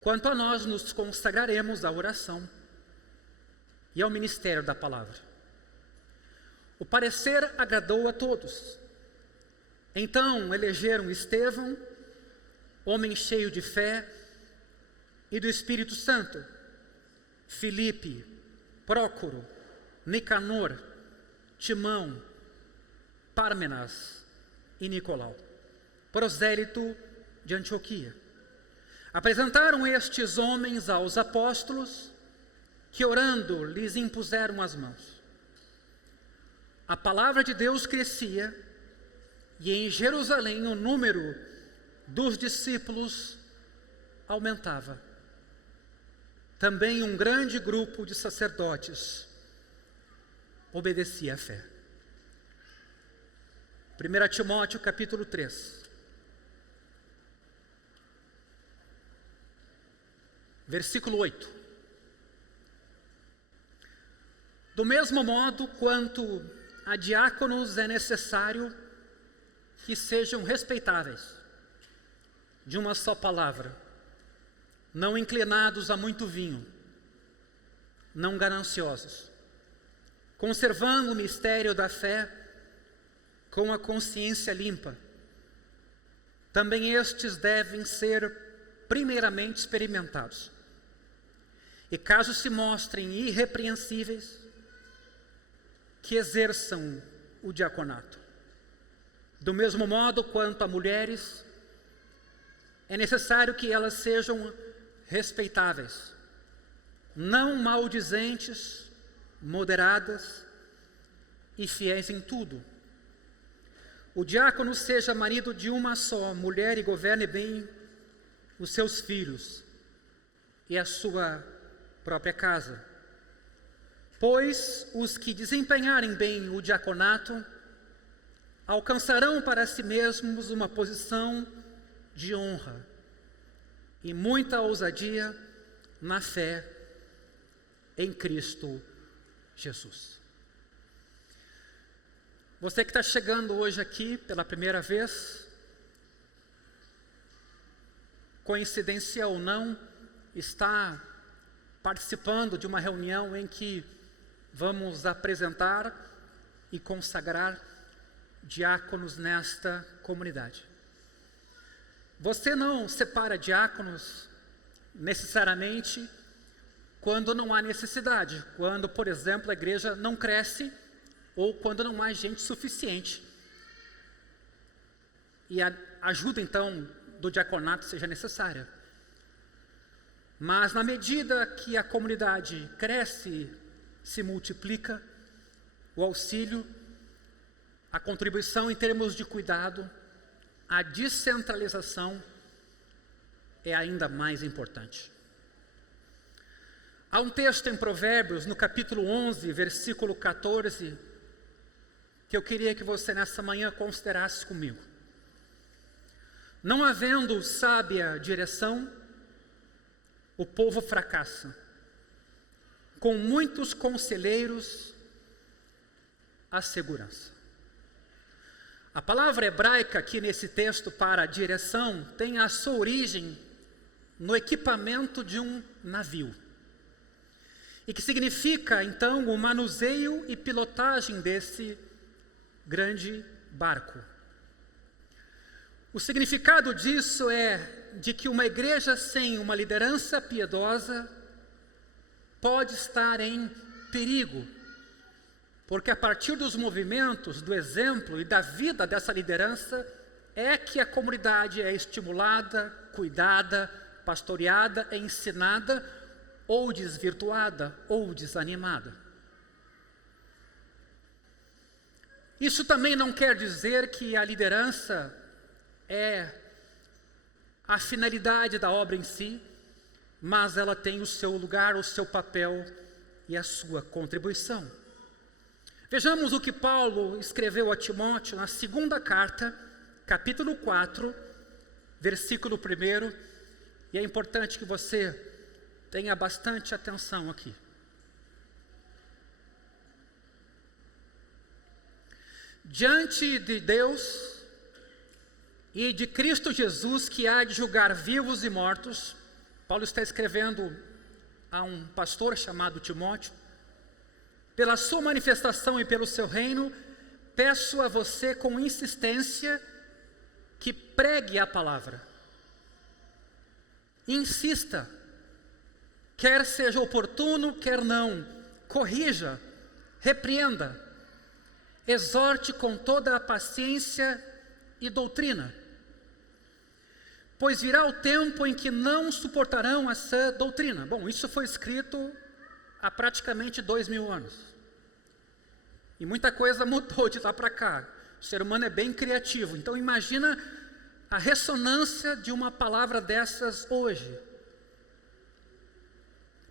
Quanto a nós, nos consagraremos à oração e ao ministério da palavra. O parecer agradou a todos. Então elegeram Estevão, homem cheio de fé e do Espírito Santo, Filipe, Prócoro, Nicanor, Timão, Pármenas e Nicolau, prosélito de Antioquia. Apresentaram estes homens aos apóstolos, que orando lhes impuseram as mãos. A palavra de Deus crescia, e em Jerusalém o número dos discípulos aumentava. Também um grande grupo de sacerdotes obedecia à fé. 1 Timóteo capítulo 3. Versículo 8. Do mesmo modo quanto a diáconos é necessário que sejam respeitáveis, de uma só palavra, não inclinados a muito vinho, não gananciosos, conservando o mistério da fé com a consciência limpa. Também estes devem ser primeiramente experimentados. E caso se mostrem irrepreensíveis, que exerçam o diaconato. Do mesmo modo quanto a mulheres, é necessário que elas sejam respeitáveis, não maldizentes, moderadas e fiéis em tudo. O diácono seja marido de uma só mulher e governe bem os seus filhos e a sua própria casa. Pois os que desempenharem bem o diaconato alcançarão para si mesmos uma posição de honra e muita ousadia na fé em Cristo Jesus. Você que está chegando hoje aqui pela primeira vez, coincidência ou não, está participando de uma reunião em que vamos apresentar e consagrar diáconos nesta comunidade. Você não separa diáconos necessariamente quando não há necessidade, quando, por exemplo, a igreja não cresce ou quando não há gente suficiente. E a ajuda, então, do diaconato seja necessária. Mas na medida que a comunidade cresce, se multiplica, o auxílio, a contribuição em termos de cuidado, a descentralização é ainda mais importante. Há um texto em Provérbios, no capítulo 11, versículo 14, que eu queria que você nessa manhã considerasse comigo. Não havendo sábia direção, o povo fracassa. Com muitos conselheiros, a segurança. A palavra hebraica aqui nesse texto para direção tem a sua origem no equipamento de um navio. E que significa, então, o manuseio e pilotagem desse grande barco. O significado disso é de que uma igreja sem uma liderança piedosa pode estar em perigo, porque a partir dos movimentos, do exemplo e da vida dessa liderança, é que a comunidade é estimulada, cuidada, pastoreada, ensinada, ou desvirtuada, ou desanimada. Isso também não quer dizer que a liderança é a finalidade da obra em si, mas ela tem o seu lugar, o seu papel e a sua contribuição. Vejamos o que Paulo escreveu a Timóteo na segunda carta, capítulo 4, versículo 1, e é importante que você tenha bastante atenção aqui. Diante de Deus e de Cristo Jesus, que há de julgar vivos e mortos, Paulo está escrevendo a um pastor chamado Timóteo: pela sua manifestação e pelo seu reino, peço a você com insistência que pregue a palavra. Insista, quer seja oportuno, quer não, corrija, repreenda, exorte com toda a paciência e doutrina. Pois virá o tempo em que não suportarão essa doutrina. Bom, isso foi escrito há praticamente 2000 anos. E muita coisa mudou de lá para cá. O ser humano é bem criativo. Então imagina a ressonância de uma palavra dessas hoje.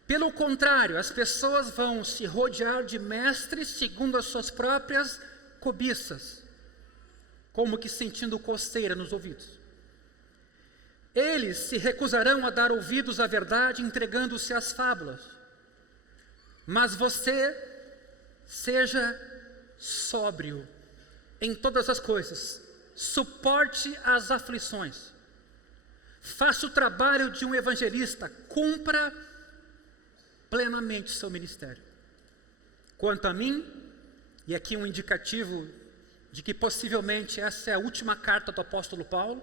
Pelo contrário, as pessoas vão se rodear de mestres segundo as suas próprias cobiças, como que sentindo coceira nos ouvidos. Eles se recusarão a dar ouvidos à verdade, entregando-se às fábulas. Mas você seja sóbrio em todas as coisas, suporte as aflições, faça o trabalho de um evangelista, cumpra plenamente o seu ministério. Quanto a mim, e aqui um indicativo de que possivelmente essa é a última carta do apóstolo Paulo,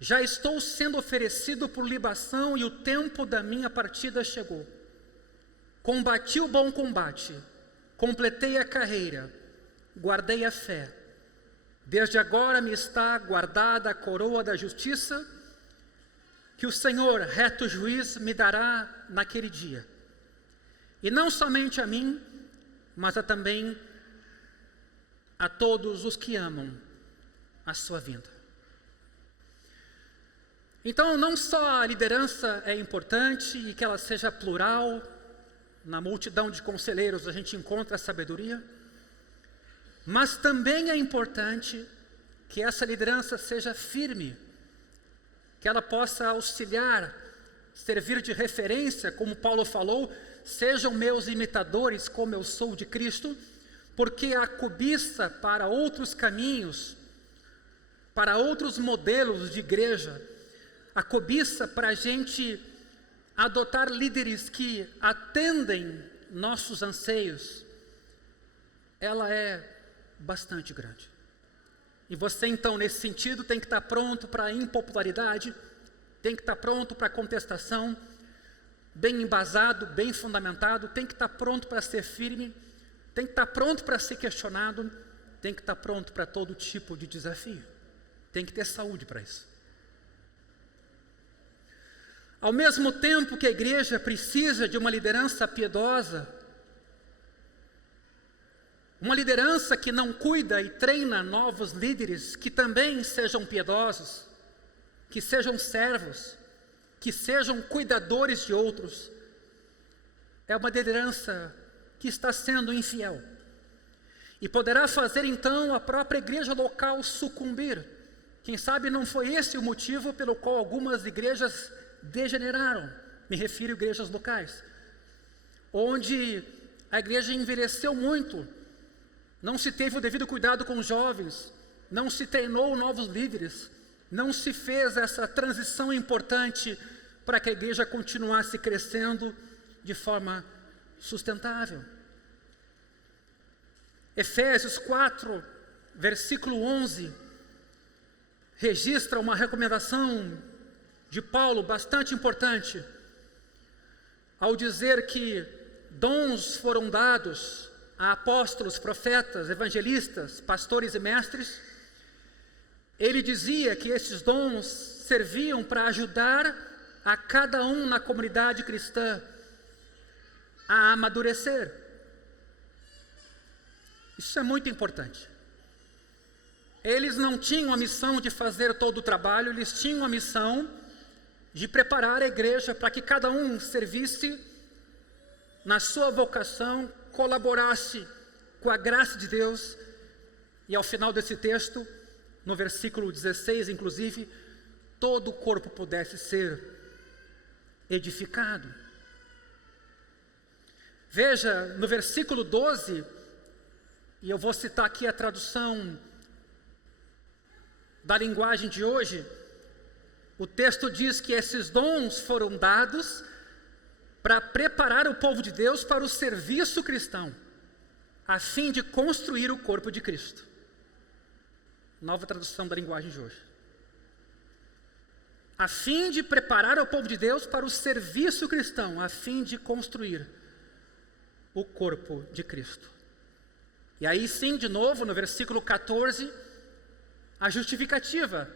já estou sendo oferecido por libação e o tempo da minha partida chegou. Combati o bom combate, completei a carreira, guardei a fé. Desde agora me está guardada a coroa da justiça, que o Senhor, reto juiz, me dará naquele dia. E não somente a mim, mas também a todos os que amam a sua vinda. Então, não só a liderança é importante e que ela seja plural, na multidão de conselheiros a gente encontra a sabedoria, mas também é importante que essa liderança seja firme, que ela possa auxiliar, servir de referência, como Paulo falou: sejam meus imitadores como eu sou de Cristo, porque a cobiça para outros caminhos, para outros modelos de igreja, a cobiça para a gente adotar líderes que atendem nossos anseios, ela é bastante grande. E você então, nesse sentido, tem que estar pronto para a impopularidade, tem que estar pronto para a contestação, bem embasado, bem fundamentado, tem que estar pronto para ser firme, tem que estar pronto para ser questionado, tem que estar pronto para todo tipo de desafio, tem que ter saúde para isso. Ao mesmo tempo que a igreja precisa de uma liderança piedosa, uma liderança que não cuida e treina novos líderes que também sejam piedosos, que sejam servos, que sejam cuidadores de outros, é uma liderança que está sendo infiel. E poderá fazer então a própria igreja local sucumbir. Quem sabe não foi esse o motivo pelo qual algumas igrejas degeneraram, me refiro a igrejas locais, onde a igreja envelheceu muito, não se teve o devido cuidado com os jovens, não se treinou novos líderes, não se fez essa transição importante para que a igreja continuasse crescendo de forma sustentável. Efésios 4, versículo 11, registra uma recomendação de Paulo bastante importante, ao dizer que dons foram dados a apóstolos, profetas, evangelistas, pastores e mestres. Ele dizia que esses dons serviam para ajudar a cada um na comunidade cristã a amadurecer. Isso é muito importante. Eles não tinham a missão de fazer todo o trabalho, eles tinham a missão de preparar a igreja para que cada um servisse na sua vocação, colaborasse com a graça de Deus, e ao final desse texto, no versículo 16 inclusive, todo o corpo pudesse ser edificado. Veja, no versículo 12, e eu vou citar aqui a tradução da linguagem de hoje, o texto diz que esses dons foram dados para preparar o povo de Deus para o serviço cristão, a fim de construir o corpo de Cristo. Nova tradução da linguagem de hoje. A fim de preparar o povo de Deus para o serviço cristão, a fim de construir o corpo de Cristo. E aí sim, de novo, no versículo 14, a justificativa,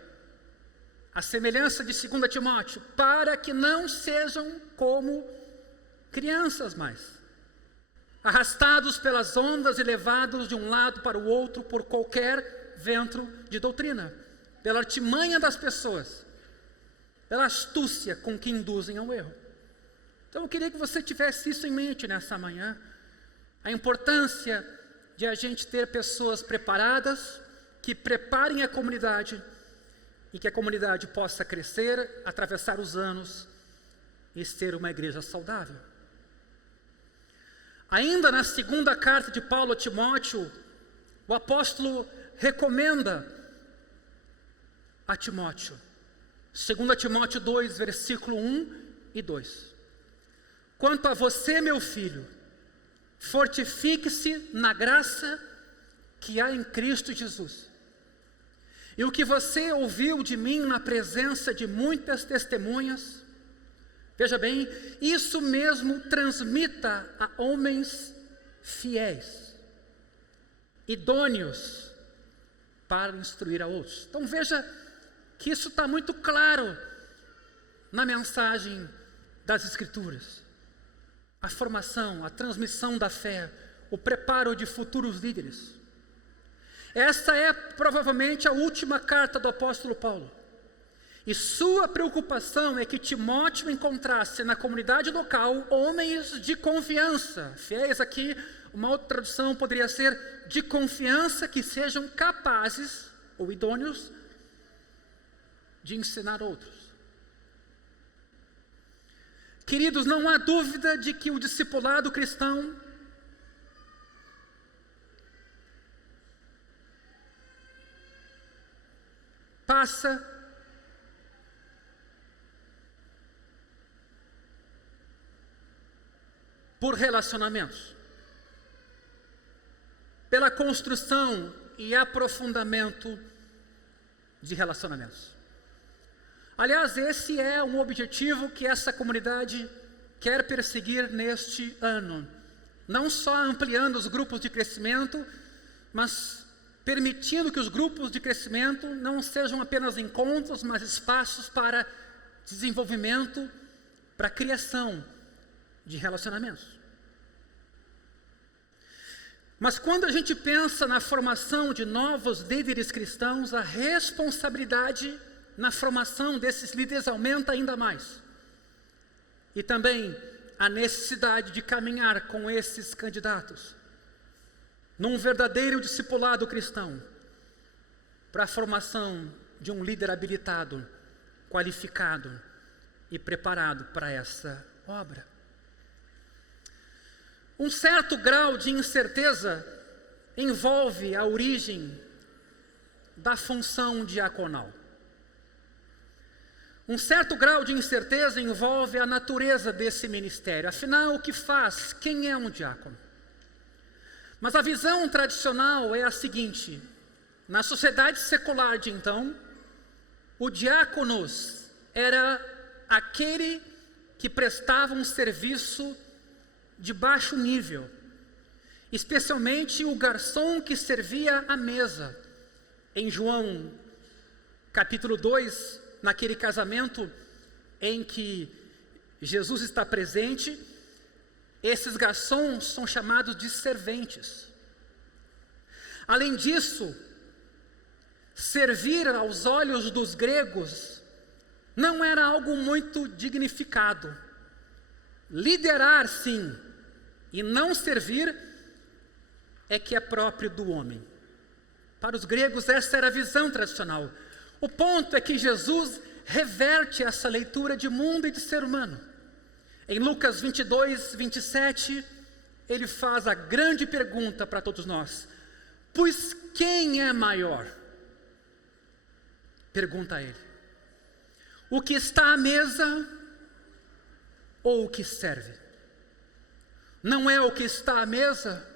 a semelhança de 2 Timóteo, para que não sejam como crianças mais, arrastados pelas ondas e levados de um lado para o outro por qualquer vento de doutrina, pela artimanha das pessoas, pela astúcia com que induzem ao erro. Então eu queria que você tivesse isso em mente nessa manhã, a importância de a gente ter pessoas preparadas, que preparem a comunidade, e que a comunidade possa crescer, atravessar os anos e ser uma igreja saudável. Ainda na segunda carta de Paulo a Timóteo, o apóstolo recomenda a Timóteo, 2 Timóteo 2, versículo 1 e 2. Quanto a você, meu filho, fortifique-se na graça que há em Cristo Jesus. E o que você ouviu de mim na presença de muitas testemunhas, veja bem, isso mesmo transmita a homens fiéis, idôneos para instruir a outros. Então veja que isso está muito claro na mensagem das Escrituras. A formação, a transmissão da fé, o preparo de futuros líderes. Essa é provavelmente a última carta do apóstolo Paulo. E sua preocupação é que Timóteo encontrasse na comunidade local homens de confiança. Fiéis aqui, uma outra tradução poderia ser de confiança, que sejam capazes ou idôneos de ensinar outros. Queridos, não há dúvida de que o discipulado cristão passa por relacionamentos, pela construção e aprofundamento de relacionamentos. Aliás, esse é um objetivo que essa comunidade quer perseguir neste ano. Não só ampliando os grupos de crescimento, mas permitindo que os grupos de crescimento não sejam apenas encontros, mas espaços para desenvolvimento, para criação de relacionamentos. Mas quando a gente pensa na formação de novos líderes cristãos, a responsabilidade na formação desses líderes aumenta ainda mais. E também a necessidade de caminhar com esses candidatos num verdadeiro discipulado cristão para a formação de um líder habilitado, qualificado e preparado para essa obra. Um certo grau de incerteza envolve a origem da função diaconal. Um certo grau de incerteza envolve a natureza desse ministério. Afinal, o que faz? Quem é um diácono? Mas a visão tradicional é a seguinte: na sociedade secular de então, o diáconos era aquele que prestava um serviço de baixo nível, especialmente o garçom que servia à mesa. Em João capítulo 2, naquele casamento em que Jesus está presente, esses garçons são chamados de serventes. Além disso, servir aos olhos dos gregos não era algo muito dignificado. Liderar, sim, e não servir é que é próprio do homem. Para os gregos, essa era a visão tradicional. O ponto é que Jesus reverte essa leitura de mundo e de ser humano. Em Lucas 22, 27, ele faz a grande pergunta para todos nós: pois quem é maior? Pergunta a ele. o que está à mesa ou o que serve? Não é o que está à mesa?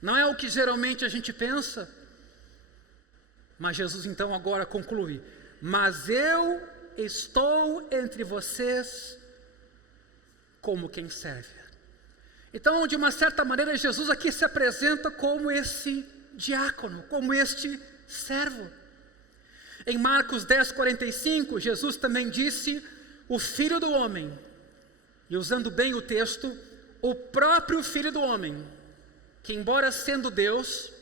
Não é o que geralmente a gente pensa? Mas Jesus então agora conclui: mas eu estou entre vocês como quem serve. Então, de uma certa maneira, Jesus aqui se apresenta como esse diácono, como este servo. Em Marcos 10:45, Jesus também disse: o Filho do Homem, e usando bem o texto, o próprio Filho do Homem, que embora sendo Deus,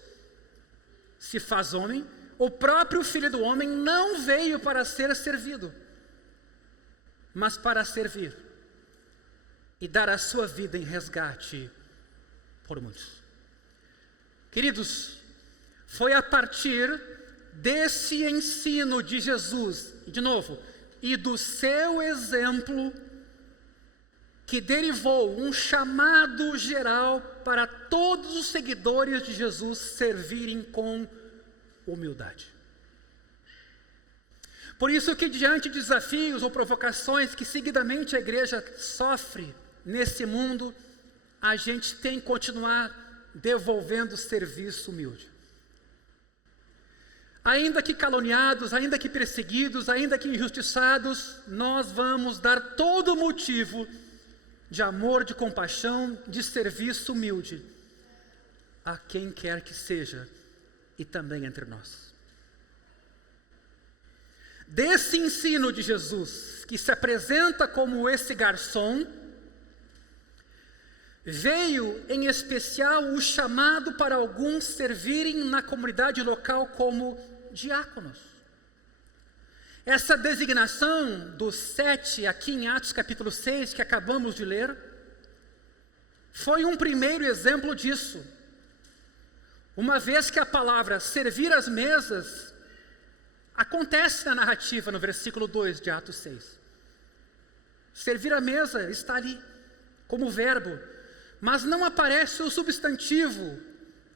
se faz homem, o próprio Filho do Homem não veio para ser servido, mas para servir e dar a sua vida em resgate por muitos. Queridos, foi a partir desse ensino de Jesus, de novo, e do seu exemplo, que derivou um chamado geral para todos os seguidores de Jesus servirem com humildade. Por isso que, diante de desafios ou provocações que seguidamente a igreja sofre nesse mundo, a gente tem que continuar devolvendo serviço humilde. Ainda que caluniados, ainda que perseguidos, ainda que injustiçados, nós vamos dar todo motivo de amor, de compaixão, de serviço humilde a quem quer que seja, e também entre nós. Desse ensino de Jesus, que se apresenta como esse garçom, veio em especial o chamado para alguns servirem na comunidade local como diáconos. Essa designação dos 7 aqui em Atos capítulo 6, que acabamos de ler, foi um primeiro exemplo disso. Uma vez que a palavra servir às mesas acontece na narrativa no versículo 2 de Atos 6. Servir à mesa está ali como verbo, mas não aparece o substantivo,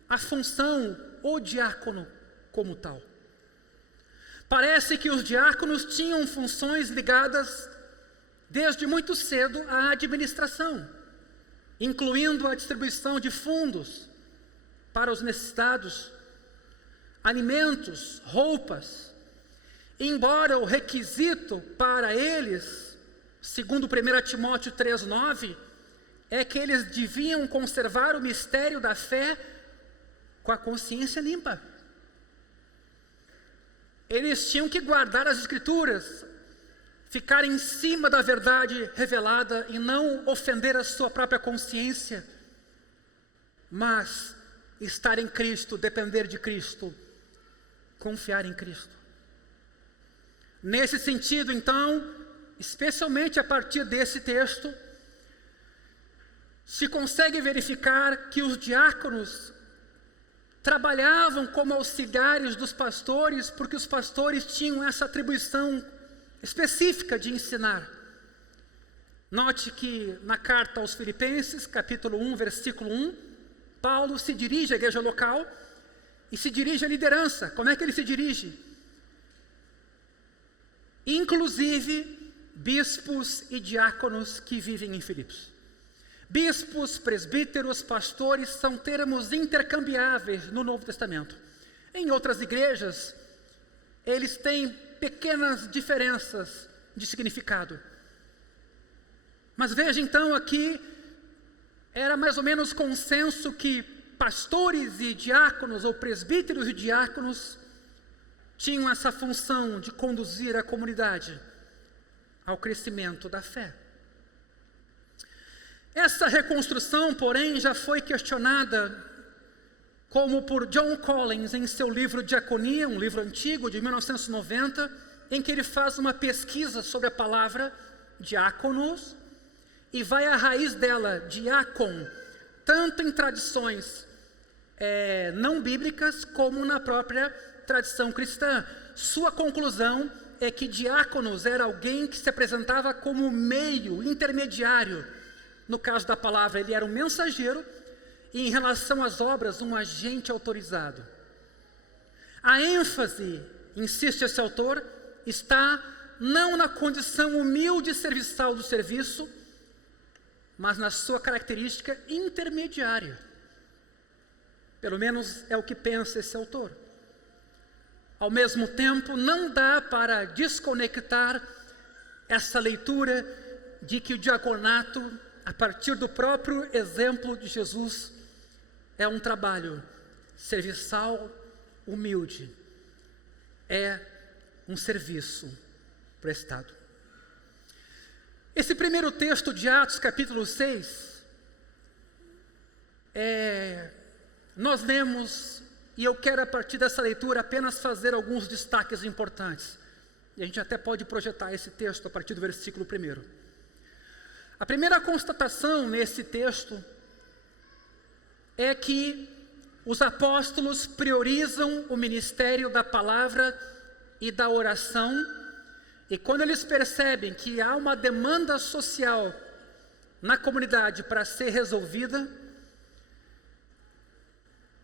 a função, o diácono como tal. Parece que os diáconos tinham funções ligadas desde muito cedo à administração, incluindo a distribuição de fundos para os necessitados, alimentos, roupas. Embora o requisito para eles, segundo 1 Timóteo 3,9, é que eles deviam conservar o mistério da fé com a consciência limpa. Eles tinham que guardar as Escrituras, ficar em cima da verdade revelada e não ofender a sua própria consciência, mas estar em Cristo, depender de Cristo, confiar em Cristo. Nesse sentido, então, especialmente a partir desse texto, se consegue verificar que os diáconos trabalhavam como auxiliares dos pastores, porque os pastores tinham essa atribuição específica de ensinar. Note que na carta aos Filipenses, capítulo 1, versículo 1, Paulo se dirige à igreja local e se dirige à liderança. Como é que ele se dirige? Inclusive bispos e diáconos que vivem em Filipos. Bispos, presbíteros, pastores são termos intercambiáveis no Novo Testamento. Em outras igrejas, eles têm pequenas diferenças de significado. Mas veja então aqui, era mais ou menos consenso que pastores e diáconos, ou presbíteros e diáconos, tinham essa função de conduzir a comunidade ao crescimento da fé. Essa reconstrução, porém, já foi questionada, como por John Collins em seu livro Diaconia, um livro antigo de 1990, em que ele faz uma pesquisa sobre a palavra diáconos e vai à raiz dela, diácon, tanto em tradições não bíblicas como na própria tradição cristã. Sua conclusão é que diáconos era alguém que se apresentava como meio intermediário. No caso da palavra, ele era um mensageiro, e em relação às obras, um agente autorizado. A ênfase, insiste esse autor, está não na condição humilde e serviçal do serviço, mas na sua característica intermediária. Pelo menos é o que pensa esse autor. Ao mesmo tempo, não dá para desconectar essa leitura de que o diaconato, a partir do próprio exemplo de Jesus, é um trabalho serviçal, humilde. É um serviço prestado. Esse primeiro texto de Atos, capítulo 6, nós lemos, e eu quero a partir dessa leitura apenas fazer alguns destaques importantes. E a gente até pode projetar esse texto a partir do versículo 1. A primeira constatação nesse texto é que os apóstolos priorizam o ministério da palavra e da oração, e quando eles percebem que há uma demanda social na comunidade para ser resolvida,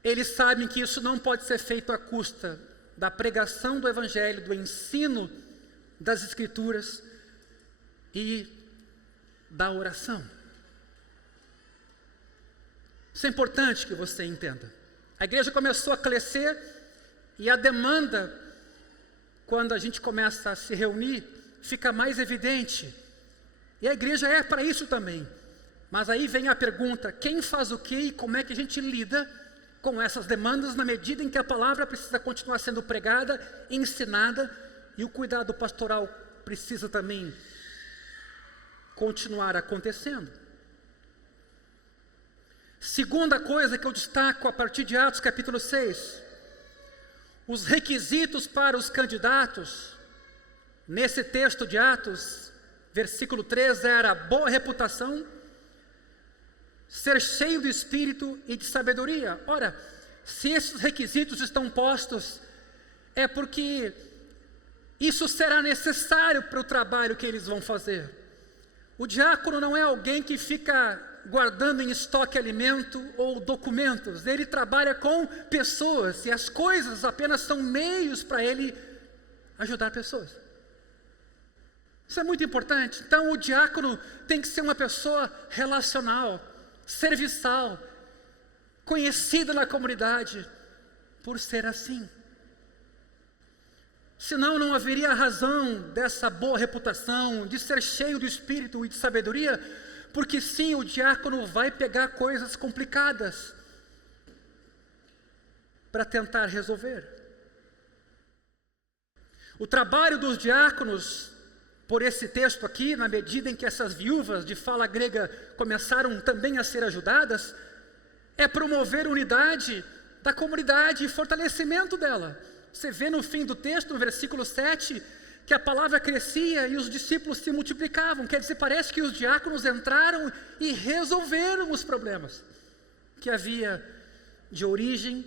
eles sabem que isso não pode ser feito à custa da pregação do Evangelho, do ensino das Escrituras e da oração. Isso é importante que você entenda. A igreja começou a crescer e a demanda, quando a gente começa a se reunir, fica mais evidente. E a igreja é para isso também. Mas aí vem a pergunta: quem faz o quê e como é que a gente lida com essas demandas na medida em que a palavra precisa continuar sendo pregada, ensinada, e o cuidado pastoral precisa também continuar acontecendo. Segunda coisa que eu destaco a partir de Atos capítulo 6, os requisitos para os candidatos, nesse texto de Atos, versículo 3, era boa reputação, ser cheio do Espírito e de sabedoria. Ora, se esses requisitos estão postos, é porque isso será necessário para o trabalho que eles vão fazer. O diácono não é alguém que fica guardando em estoque alimento ou documentos. Ele trabalha com pessoas e as coisas apenas são meios para ele ajudar pessoas. Isso é muito importante. Então o diácono tem que ser uma pessoa relacional, serviçal, conhecida na comunidade por ser assim. Senão não haveria razão dessa boa reputação, de ser cheio do Espírito e de sabedoria, porque sim, o diácono vai pegar coisas complicadas para tentar resolver. O trabalho dos diáconos, por esse texto aqui, na medida em que essas viúvas de fala grega começaram também a ser ajudadas, é promover unidade da comunidade e fortalecimento dela. Você vê no fim do texto, no versículo 7, que a palavra crescia e os discípulos se multiplicavam. Quer dizer, parece que os diáconos entraram e resolveram os problemas que havia de origem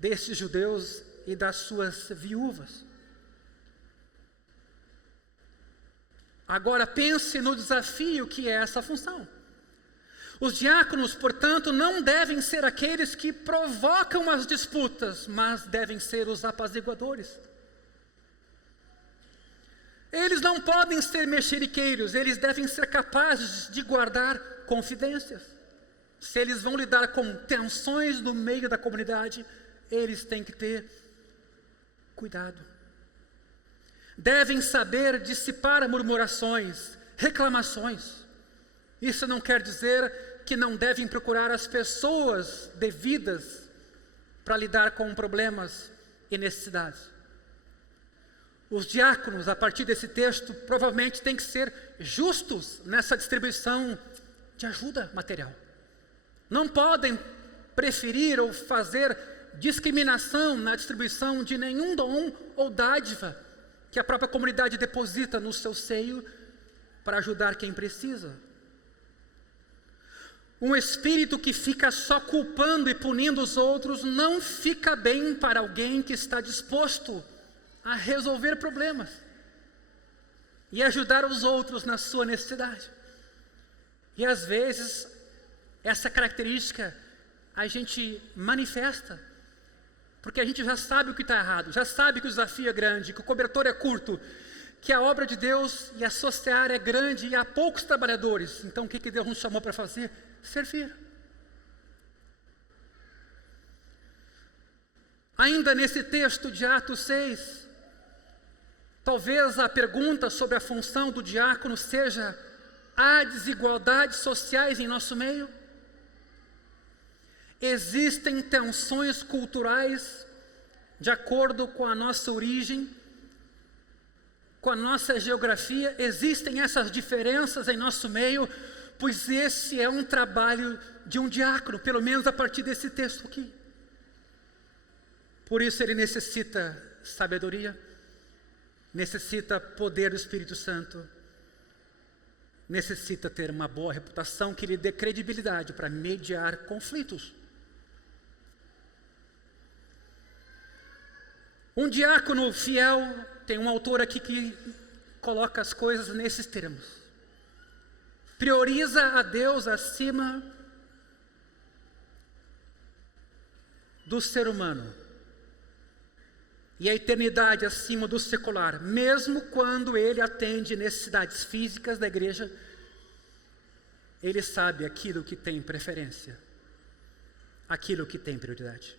desses judeus e das suas viúvas. Agora pense no desafio que é essa função. Os diáconos, portanto, não devem ser aqueles que provocam as disputas, mas devem ser os apaziguadores. Eles não podem ser mexeriqueiros, eles devem ser capazes de guardar confidências. Se eles vão lidar com tensões no meio da comunidade, eles têm que ter cuidado. Devem saber dissipar murmurações, reclamações. Isso não quer dizer que não devem procurar as pessoas devidas para lidar com problemas e necessidades. Os diáconos, a partir desse texto, provavelmente têm que ser justos nessa distribuição de ajuda material. Não podem preferir ou fazer discriminação na distribuição de nenhum dom ou dádiva que a própria comunidade deposita no seu seio para ajudar quem precisa. Um espírito que fica só culpando e punindo os outros não fica bem para alguém que está disposto a resolver problemas e ajudar os outros na sua necessidade. E às vezes, essa característica a gente manifesta, porque a gente já sabe o que está errado, já sabe que o desafio é grande, que o cobertor é curto, que a obra de Deus e a sua seara é grande e há poucos trabalhadores. Então o que Deus nos chamou para fazer? Servir. Ainda nesse texto de Atos 6, talvez a pergunta sobre a função do diácono seja: há desigualdades sociais em nosso meio? Existem tensões culturais de acordo com a nossa origem, com a nossa geografia? Existem essas diferenças em nosso meio? Pois esse é um trabalho de um diácono, pelo menos a partir desse texto aqui. Por isso ele necessita sabedoria, necessita poder do Espírito Santo, necessita ter uma boa reputação que lhe dê credibilidade para mediar conflitos. Um diácono fiel, tem um autor aqui que coloca as coisas nesses termos: prioriza a Deus acima do ser humano e a eternidade acima do secular, mesmo quando ele atende necessidades físicas da igreja. Ele sabe aquilo que tem preferência, aquilo que tem prioridade.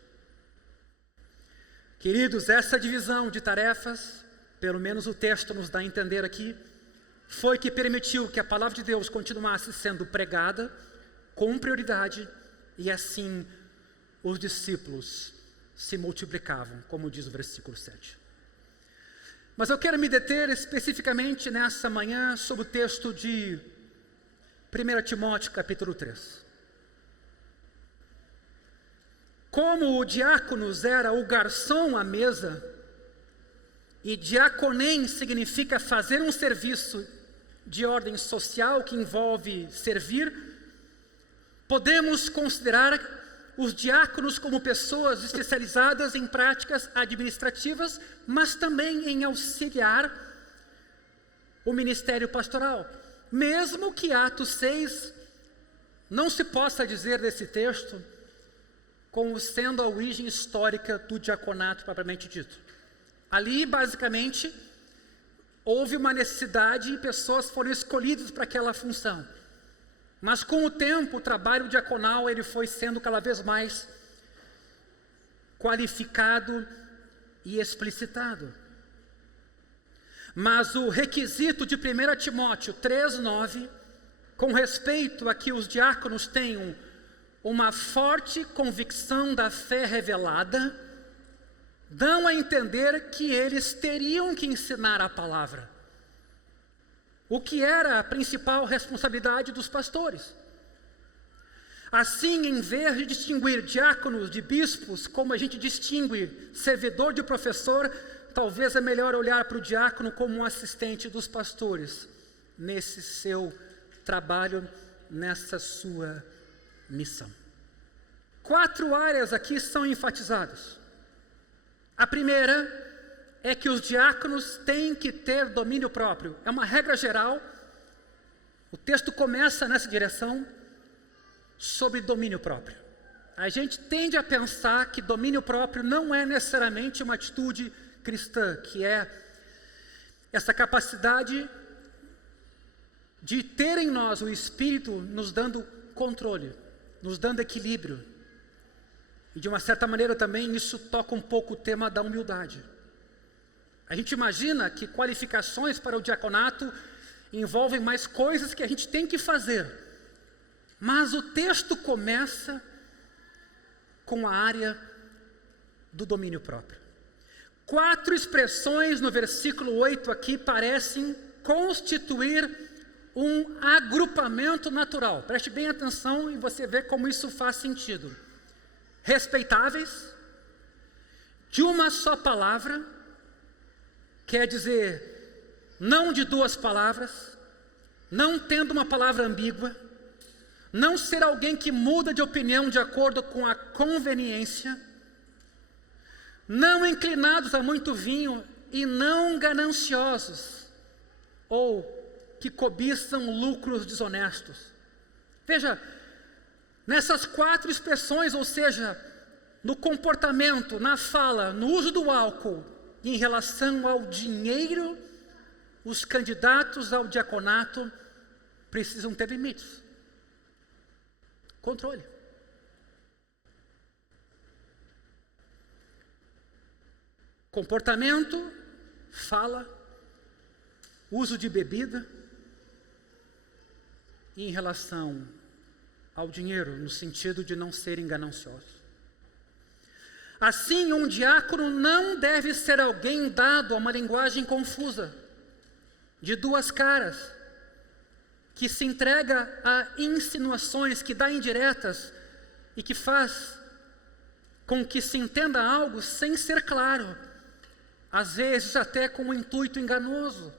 Queridos, essa divisão de tarefas, pelo menos o texto nos dá a entender aqui, foi que permitiu que a palavra de Deus continuasse sendo pregada com prioridade, e assim os discípulos se multiplicavam, como diz o versículo 7. Mas eu quero me deter especificamente nessa manhã sobre o texto de 1 Timóteo capítulo 3. Como o diáconos era o garçom à mesa, e diaconem significa fazer um serviço de ordem social que envolve servir, podemos considerar os diáconos como pessoas especializadas em práticas administrativas, mas também em auxiliar o ministério pastoral. Mesmo que Atos 6 não se possa dizer desse texto como sendo a origem histórica do diaconato propriamente dito. Ali, basicamente, houve uma necessidade e pessoas foram escolhidas para aquela função. Mas com o tempo, o trabalho diaconal ele foi sendo cada vez mais qualificado e explicitado. Mas o requisito de 1 Timóteo 3,9, com respeito a que os diáconos tenham uma forte convicção da fé revelada, dão a entender que eles teriam que ensinar a palavra, o que era a principal responsabilidade dos pastores. Assim, em vez de distinguir diáconos de bispos, como a gente distingue servidor de professor, talvez é melhor olhar para o diácono como um assistente dos pastores, nesse seu trabalho, nessa sua missão. 4 áreas aqui são enfatizadas. A primeira é que os diáconos têm que ter domínio próprio. É uma regra geral. O texto começa nessa direção, sobre domínio próprio. A gente tende a pensar que domínio próprio não é necessariamente uma atitude cristã, que é essa capacidade de ter em nós o Espírito nos dando controle, nos dando equilíbrio. E de uma certa maneira também isso toca um pouco o tema da humildade. A gente imagina que qualificações para o diaconato envolvem mais coisas que a gente tem que fazer. Mas o texto começa com a área do domínio próprio. 4 expressões no versículo 8 aqui parecem constituir um agrupamento natural. Preste bem atenção e você vê como isso faz sentido. Respeitáveis, de uma só palavra, quer dizer, não de 2 palavras, não tendo uma palavra ambígua, não ser alguém que muda de opinião de acordo com a conveniência, não inclinados a muito vinho e não gananciosos, ou que cobiçam lucros desonestos. Veja, nessas 4 expressões, ou seja, no comportamento, na fala, no uso do álcool, em relação ao dinheiro os candidatos ao diaconato precisam ter limites. Controle. Comportamento, fala, uso de bebida, e em relação ao dinheiro, no sentido de não serem gananciosos. Assim, um diácono não deve ser alguém dado a uma linguagem confusa, de duas caras, que se entrega a insinuações, que dá indiretas e que faz com que se entenda algo sem ser claro, às vezes até com um intuito enganoso.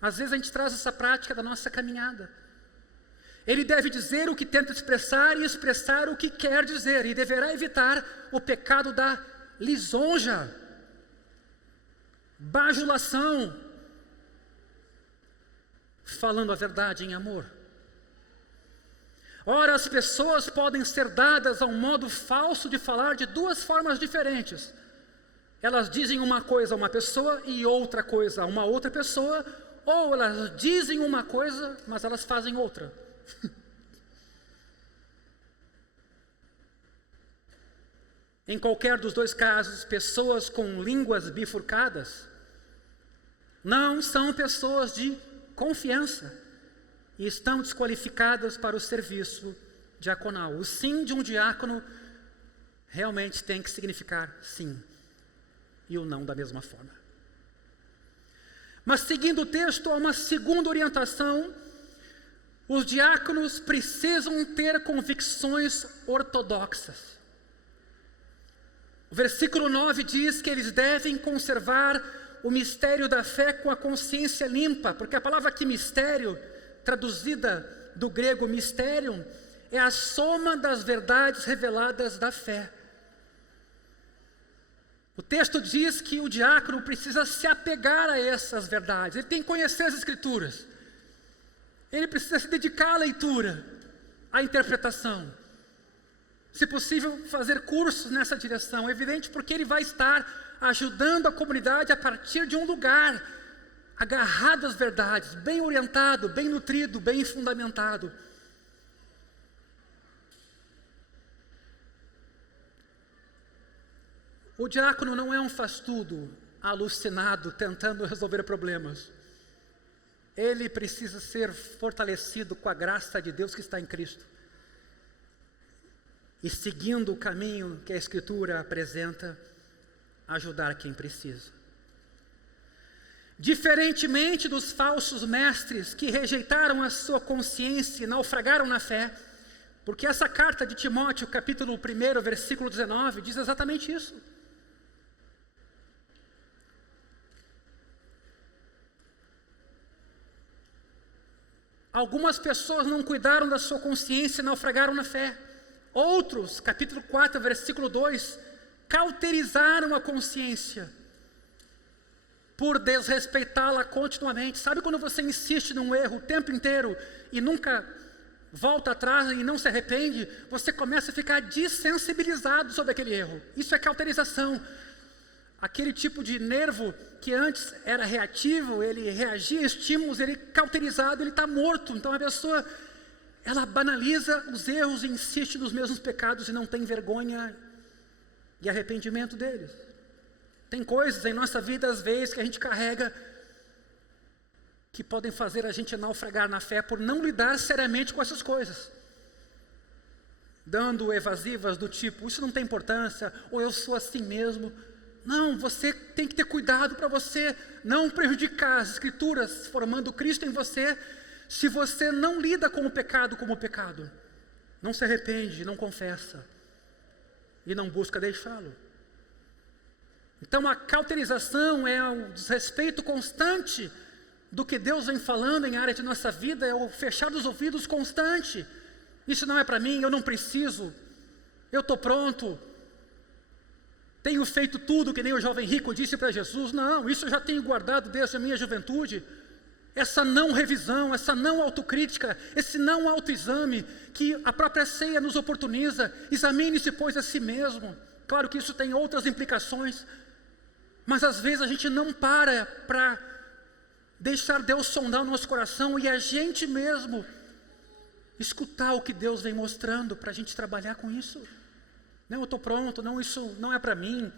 Às vezes a gente traz essa prática da nossa caminhada. Ele deve dizer o que tenta expressar e expressar o que quer dizer, e deverá evitar o pecado da lisonja, bajulação, falando a verdade em amor. Ora, as pessoas podem ser dadas a um modo falso de falar de duas formas diferentes. Elas dizem uma coisa a uma pessoa e outra coisa a uma outra pessoa, ou elas dizem uma coisa, mas elas fazem outra. Em qualquer dos dois casos, pessoas com línguas bifurcadas não são pessoas de confiança e estão desqualificadas para o serviço diaconal. O sim de um diácono realmente tem que significar sim, e o não da mesma forma. Mas seguindo o texto, há uma segunda orientação. Os diáconos precisam ter convicções ortodoxas. O versículo 9 diz que eles devem conservar o mistério da fé com a consciência limpa, porque a palavra aqui mistério, traduzida do grego mysterium, é a soma das verdades reveladas da fé. O texto diz que o diácono precisa se apegar a essas verdades, ele tem que conhecer as Escrituras, ele precisa se dedicar à leitura, à interpretação, se possível fazer cursos nessa direção, evidente, porque ele vai estar ajudando a comunidade a partir de um lugar, agarrado às verdades, bem orientado, bem nutrido, bem fundamentado. O diácono não é um faz-tudo alucinado tentando resolver problemas. Ele precisa ser fortalecido com a graça de Deus que está em Cristo. E seguindo o caminho que a Escritura apresenta, ajudar quem precisa. Diferentemente dos falsos mestres que rejeitaram a sua consciência e naufragaram na fé, porque essa carta de Timóteo, capítulo 1, versículo 19, diz exatamente isso. Algumas pessoas não cuidaram da sua consciência e naufragaram na fé. Outros, capítulo 4, versículo 2, cauterizaram a consciência por desrespeitá-la continuamente. Sabe quando você insiste num erro o tempo inteiro e nunca volta atrás e não se arrepende? Você começa a ficar dessensibilizado sobre aquele erro. Isso é cauterização. Aquele tipo de nervo que antes era reativo, ele reagia a estímulos, ele cauterizado, ele está morto. Então a pessoa, ela banaliza os erros e insiste nos mesmos pecados e não tem vergonha e arrependimento deles. Tem coisas em nossa vida, às vezes, que a gente carrega que podem fazer a gente naufragar na fé por não lidar seriamente com essas coisas. Dando evasivas do tipo, isso não tem importância, ou eu sou assim mesmo. Não, você tem que ter cuidado para você não prejudicar as Escrituras, formando Cristo em você, se você não lida com o pecado como pecado. Não se arrepende, não confessa e não busca deixá-lo. Então a cauterização é o desrespeito constante do que Deus vem falando em área de nossa vida, é o fechar dos ouvidos constante. Isso não é para mim, eu não preciso, eu estou pronto, tenho feito tudo que nem o jovem rico disse para Jesus. Não, isso eu já tenho guardado desde a minha juventude. Essa não revisão, essa não autocrítica, esse não autoexame que a própria ceia nos oportuniza. Examine-se, pois, a si mesmo. Claro que isso tem outras implicações, mas às vezes a gente não para deixar Deus sondar o nosso coração e a gente mesmo escutar o que Deus vem mostrando para a gente trabalhar com isso. Não, eu estou pronto, não, isso não é para mim.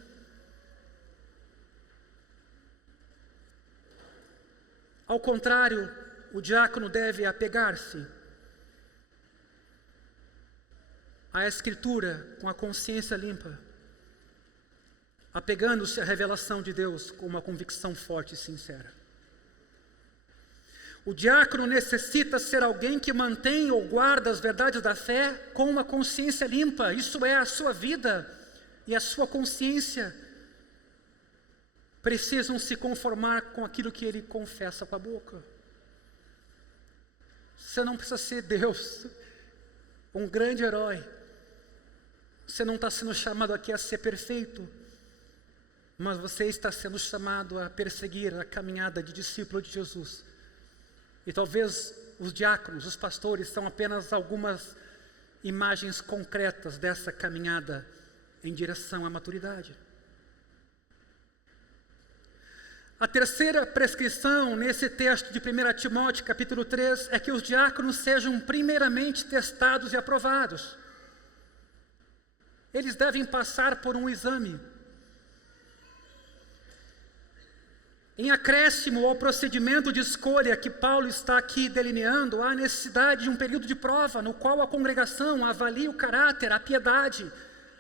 Ao contrário, o diácono deve apegar-se à Escritura com a consciência limpa, apegando-se à revelação de Deus com uma convicção forte e sincera. O diácono necessita ser alguém que mantém ou guarda as verdades da fé com uma consciência limpa. Isso é, a sua vida e a sua consciência precisam se conformar com aquilo que ele confessa com a boca. Você não precisa ser Deus, um grande herói. Você não está sendo chamado aqui a ser perfeito, mas você está sendo chamado a perseguir a caminhada de discípulo de Jesus. E talvez os diáconos, os pastores, são apenas algumas imagens concretas dessa caminhada em direção à maturidade. A terceira prescrição nesse texto de 1 Timóteo, capítulo 3, é que os diáconos sejam primeiramente testados e aprovados. Eles devem passar por um exame. Em acréscimo ao procedimento de escolha que Paulo está aqui delineando, há necessidade de um período de prova, no qual a congregação avalia o caráter, a piedade,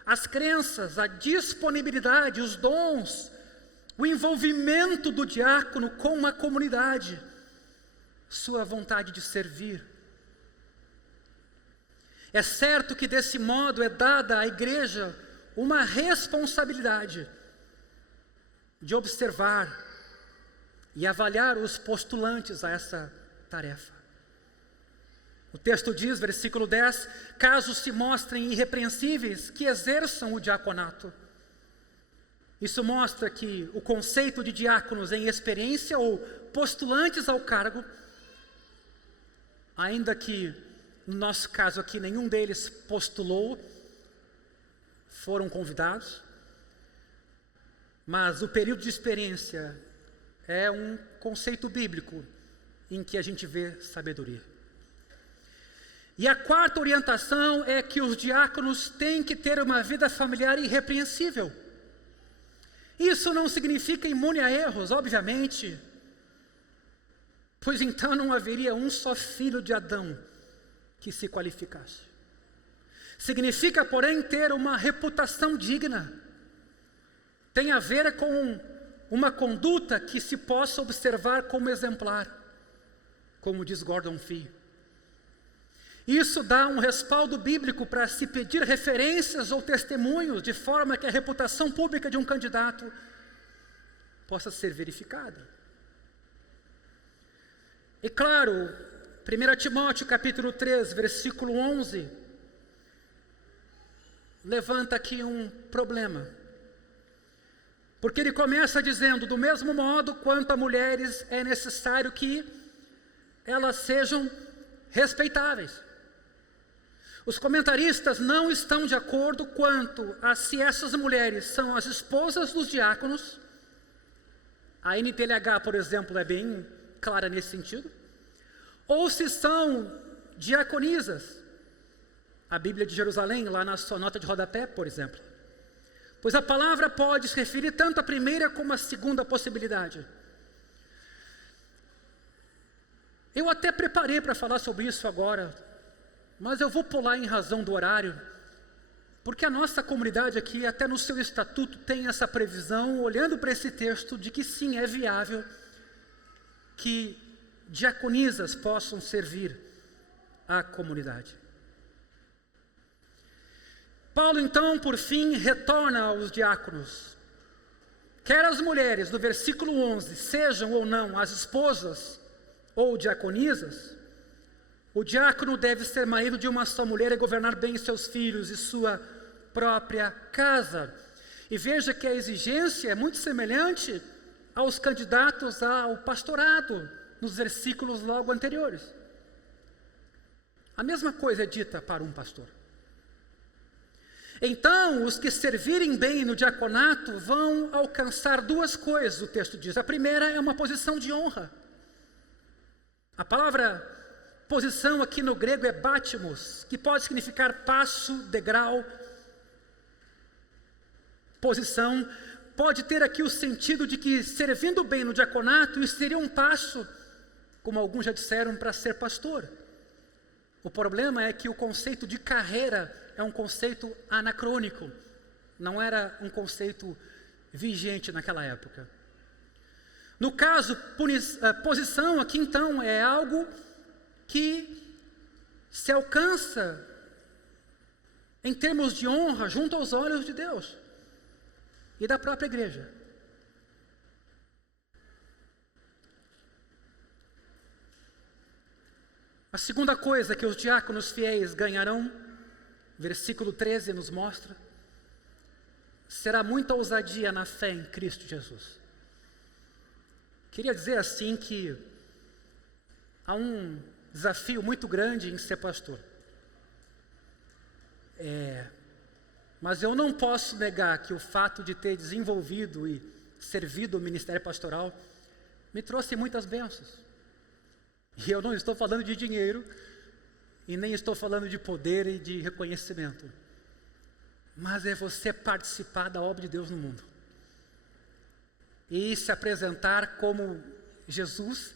as crenças, a disponibilidade, os dons, o envolvimento do diácono com uma comunidade, sua vontade de servir. É certo que desse modo é dada à igreja uma responsabilidade de observar e avaliar os postulantes a essa tarefa. O texto diz, versículo 10, caso se mostrem irrepreensíveis, que exerçam o diaconato. Isso mostra que o conceito de diáconos em experiência ou postulantes ao cargo, ainda que no nosso caso aqui nenhum deles postulou, foram convidados, mas o período de experiência é um conceito bíblico em que a gente vê sabedoria. E a quarta orientação é que os diáconos têm que ter uma vida familiar irrepreensível. Isso não significa imune a erros, obviamente, pois então não haveria um só filho de Adão que se qualificasse. Significa, porém, ter uma reputação digna. Tem a ver com uma conduta que se possa observar como exemplar, como diz Gordon Fee. Isso dá um respaldo bíblico para se pedir referências ou testemunhos, de forma que a reputação pública de um candidato possa ser verificada. E claro, 1 Timóteo capítulo 3, versículo 11, levanta aqui um problema. Porque ele começa dizendo, do mesmo modo quanto a mulheres é necessário que elas sejam respeitáveis. Os comentaristas não estão de acordo quanto a se essas mulheres são as esposas dos diáconos. A NTLH, por exemplo, é bem clara nesse sentido. Ou se são diaconisas. A Bíblia de Jerusalém, lá na sua nota de rodapé, por exemplo. Pois a palavra pode se referir tanto à primeira como à segunda possibilidade. Eu até preparei para falar sobre isso agora, mas eu vou pular em razão do horário, porque a nossa comunidade aqui, até no seu estatuto, tem essa previsão, olhando para esse texto, de que sim, é viável que diaconisas possam servir à comunidade. Paulo, então, por fim, retorna aos diáconos. Quer as mulheres, do versículo 11, sejam ou não as esposas ou diaconisas, o diácono deve ser marido de uma só mulher e governar bem seus filhos e sua própria casa. E veja que a exigência é muito semelhante aos candidatos ao pastorado, nos versículos logo anteriores. A mesma coisa é dita para um pastor. Então, os que servirem bem no diaconato vão alcançar duas coisas, o texto diz. A primeira é uma posição de honra. A palavra posição aqui no grego é bátimos, que pode significar passo, degrau. Posição pode ter aqui o sentido de que, servindo bem no diaconato, isso seria um passo, como alguns já disseram, para ser pastor. O problema é que o conceito de carreira é um conceito anacrônico, não era um conceito vigente naquela época. No caso, posição aqui então é algo que se alcança em termos de honra junto aos olhos de Deus e da própria igreja. A segunda coisa que os diáconos fiéis ganharão, versículo 13 nos mostra, será muita ousadia na fé em Cristo Jesus. Queria dizer assim que há um desafio muito grande em ser pastor. Mas eu não posso negar que o fato de ter desenvolvido e servido o ministério pastoral me trouxe muitas bênçãos. E eu não estou falando de dinheiro e nem estou falando de poder e de reconhecimento. Mas é você participar da obra de Deus no mundo. E se apresentar como Jesus,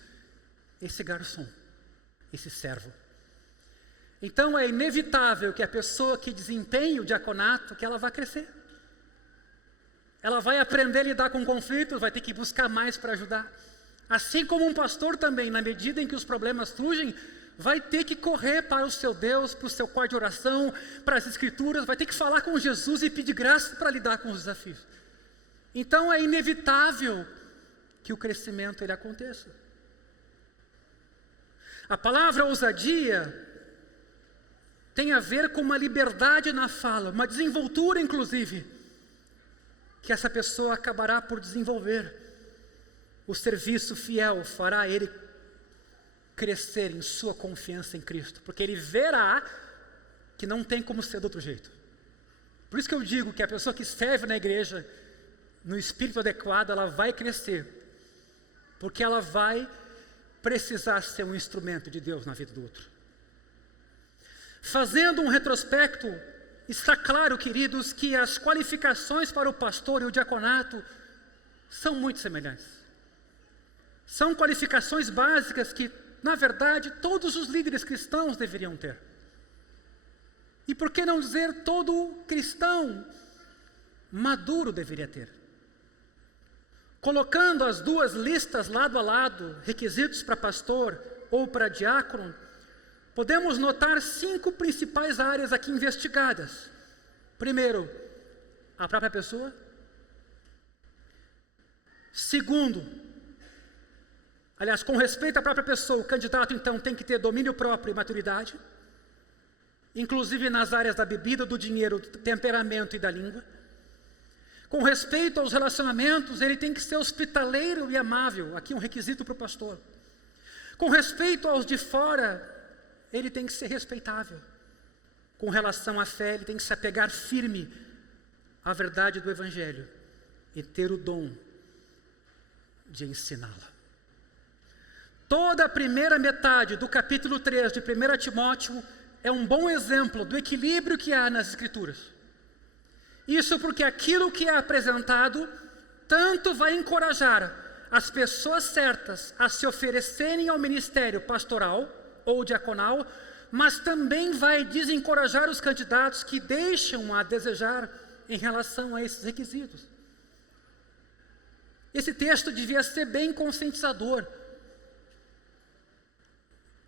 esse garçom, esse servo. Então é inevitável que a pessoa que desempenhe o diaconato, que ela vai crescer. Ela vai aprender a lidar com conflitos, vai ter que buscar mais para ajudar. Assim como um pastor também, na medida em que os problemas surgem, vai ter que correr para o seu Deus, para o seu quarto de oração, para as escrituras, vai ter que falar com Jesus e pedir graça para lidar com os desafios. Então é inevitável que o crescimento ele aconteça. A palavra ousadia tem a ver com uma liberdade na fala, uma desenvoltura inclusive, que essa pessoa acabará por desenvolver. O serviço fiel fará ele crescer em sua confiança em Cristo, porque ele verá que não tem como ser de outro jeito. Por isso que eu digo que a pessoa que serve na igreja, no espírito adequado, ela vai crescer, porque ela vai precisar ser um instrumento de Deus na vida do outro. Fazendo um retrospecto, está claro, queridos, que as qualificações para o pastor e o diaconato são muito semelhantes. São qualificações básicas que, na verdade, todos os líderes cristãos deveriam ter. E por que não dizer todo cristão maduro deveria ter? Colocando as duas listas lado a lado, requisitos para pastor ou para diácono, podemos notar 5 principais áreas aqui investigadas. Primeiro, a própria pessoa. Segundo, aliás, com respeito à própria pessoa, o candidato então tem que ter domínio próprio e maturidade, inclusive nas áreas da bebida, do dinheiro, do temperamento e da língua. Com respeito aos relacionamentos, ele tem que ser hospitaleiro e amável, aqui um requisito para o pastor. Com respeito aos de fora, ele tem que ser respeitável. Com relação à fé, ele tem que se apegar firme à verdade do Evangelho e ter o dom de ensiná-la. Toda a primeira metade do capítulo 3 de 1 Timóteo é um bom exemplo do equilíbrio que há nas Escrituras. Isso porque aquilo que é apresentado tanto vai encorajar as pessoas certas a se oferecerem ao ministério pastoral ou diaconal, mas também vai desencorajar os candidatos que deixam a desejar em relação a esses requisitos. Esse texto devia ser bem conscientizador.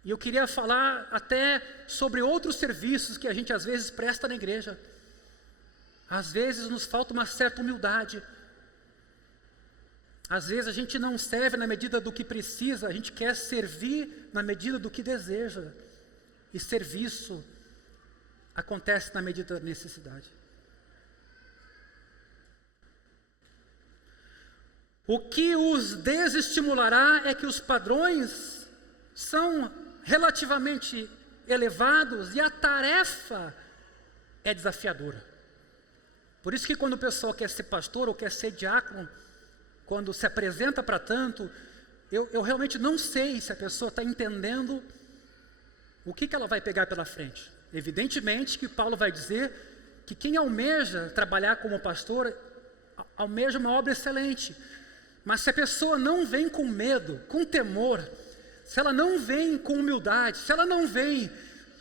E eu queria falar até sobre outros serviços que a gente às vezes presta na igreja. Às vezes nos falta uma certa humildade. Às vezes a gente não serve na medida do que precisa, a gente quer servir na medida do que deseja. E serviço acontece na medida da necessidade. O que os desestimulará é que os padrões são relativamente elevados e a tarefa é desafiadora. Por isso que quando o pessoal quer ser pastor ou quer ser diácono, quando se apresenta para tanto, eu realmente não sei se a pessoa está entendendo o que ela vai pegar pela frente. Evidentemente que Paulo vai dizer que quem almeja trabalhar como pastor, almeja uma obra excelente. Mas se a pessoa não vem com medo, com temor, se ela não vem com humildade, se ela não vem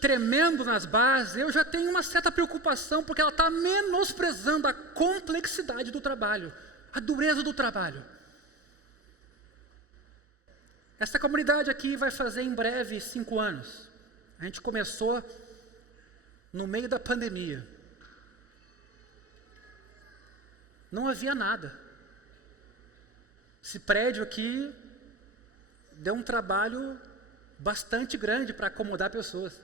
tremendo nas bases, eu já tenho uma certa preocupação, porque ela está menosprezando a complexidade do trabalho, a dureza do trabalho. Essa comunidade aqui vai fazer em breve 5 anos. A gente começou no meio da pandemia. Não havia nada. Esse prédio aqui deu um trabalho bastante grande para acomodar pessoas.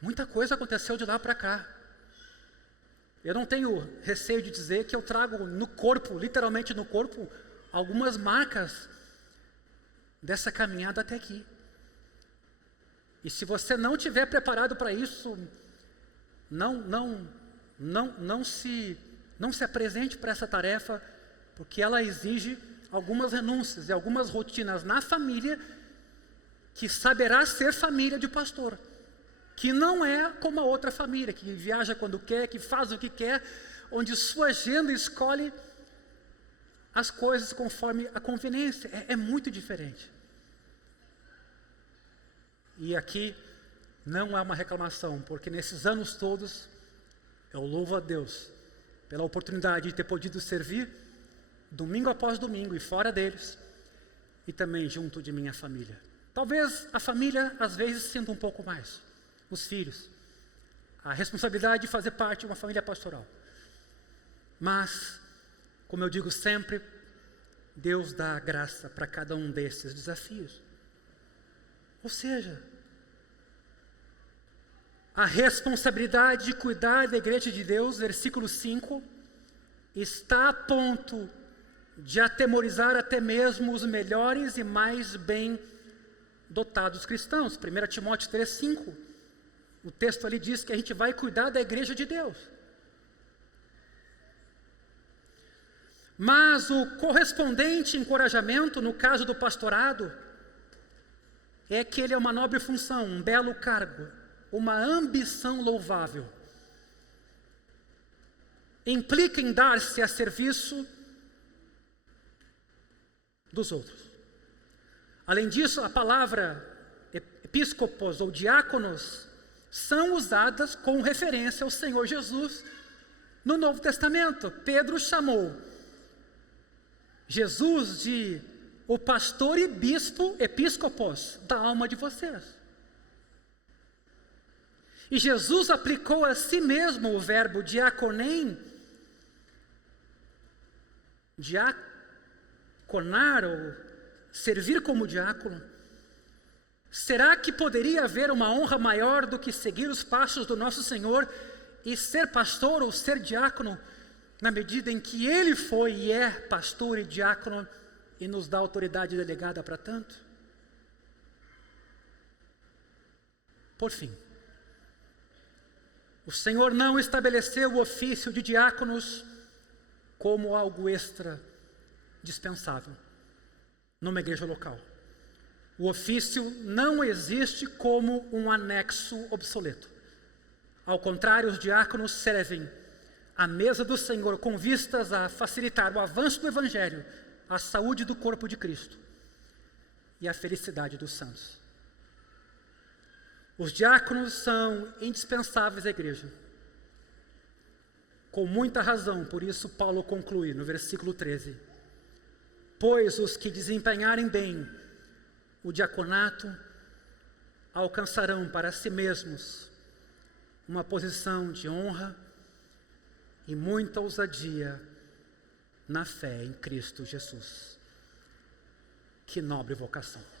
Muita coisa aconteceu de lá para cá. Eu não tenho receio de dizer que eu trago no corpo, literalmente no corpo, algumas marcas dessa caminhada até aqui. E se você não estiver preparado para isso, não se apresente para essa tarefa, porque ela exige algumas renúncias e algumas rotinas na família, que saberá ser família de pastor, que não é como a outra família, que viaja quando quer, que faz o que quer, onde sua agenda escolhe as coisas conforme a conveniência. É muito diferente. E aqui não é uma reclamação, porque nesses anos todos eu louvo a Deus pela oportunidade de ter podido servir domingo após domingo e fora deles, e também junto de minha família. Talvez a família às vezes sinta um pouco mais, os filhos, a responsabilidade de fazer parte de uma família pastoral. Mas, como eu digo sempre, Deus dá graça para cada um desses desafios. Ou seja, a responsabilidade de cuidar da igreja de Deus, versículo 5, está a ponto de atemorizar até mesmo os melhores e mais bem dotados cristãos. 1 Timóteo 3,5. O texto ali diz que a gente vai cuidar da igreja de Deus. Mas o correspondente encorajamento, no caso do pastorado, é que ele é uma nobre função, um belo cargo, uma ambição louvável. Implica em dar-se a serviço dos outros. Além disso, a palavra episcopos ou diáconos são usadas com referência ao Senhor Jesus no Novo Testamento. Pedro chamou Jesus de o pastor e bispo, episcopos, da alma de vocês. E Jesus aplicou a si mesmo o verbo diaconem, diaconar ou servir como diácono. Será que poderia haver uma honra maior do que seguir os passos do nosso Senhor e ser pastor ou ser diácono, na medida em que Ele foi e é pastor e diácono e nos dá autoridade delegada para tanto? Por fim, o Senhor não estabeleceu o ofício de diáconos como algo extra dispensável numa igreja local. O ofício não existe como um anexo obsoleto. Ao contrário, os diáconos servem à mesa do Senhor com vistas a facilitar o avanço do Evangelho, a saúde do corpo de Cristo e a felicidade dos santos. Os diáconos são indispensáveis à igreja. Com muita razão, por isso Paulo conclui no versículo 13: pois os que desempenharem bem o diaconato alcançarão para si mesmos uma posição de honra e muita ousadia na fé em Cristo Jesus. Que nobre vocação!